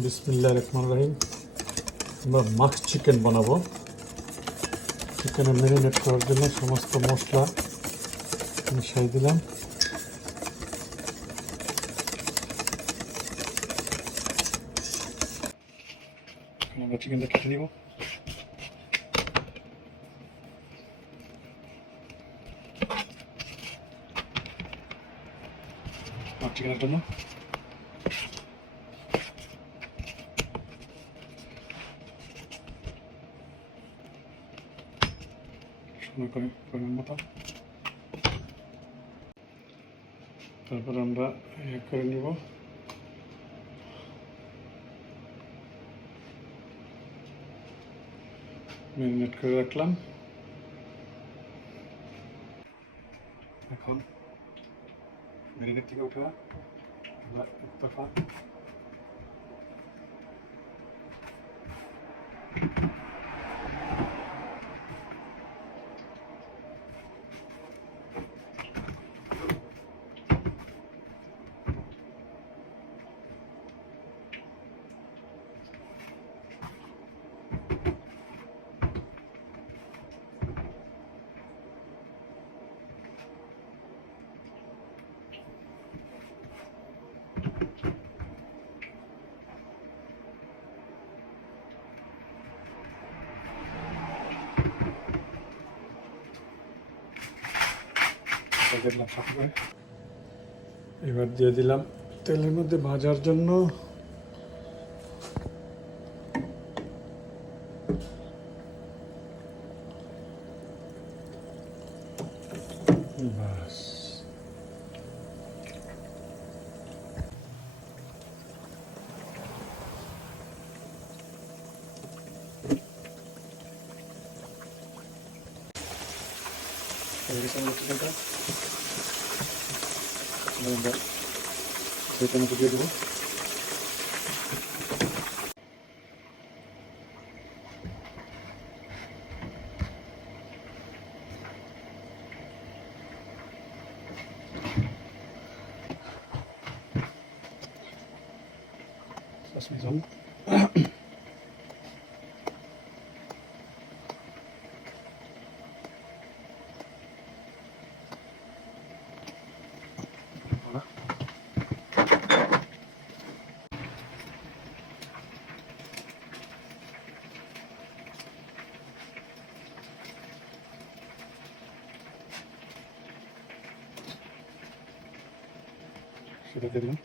বিসমিল্লাহির রহমানির রহিম। আমরা মাক্স চিকেন বানাবো। চিকেনে ম্যারিনেট করার জন্য সমস্ত মশলা মিশিয়ে দিলাম। আমরা চিকেনটা কেটে নিব। চিকেনের জন্য পরিমাণ মতো, তারপর আমরা করে নিব ম্যারিনেট করে রাখলাম। এখন ম্যারিনেট থেকে উঠে আমরা একতরফা দিলাম সাথে করে। এবার দিয়ে দিলাম তেলের মধ্যে ভাজার জন্য বাস চিকেনটা সেটা মতো দিয়ে দেবো। সেটা দিলাম।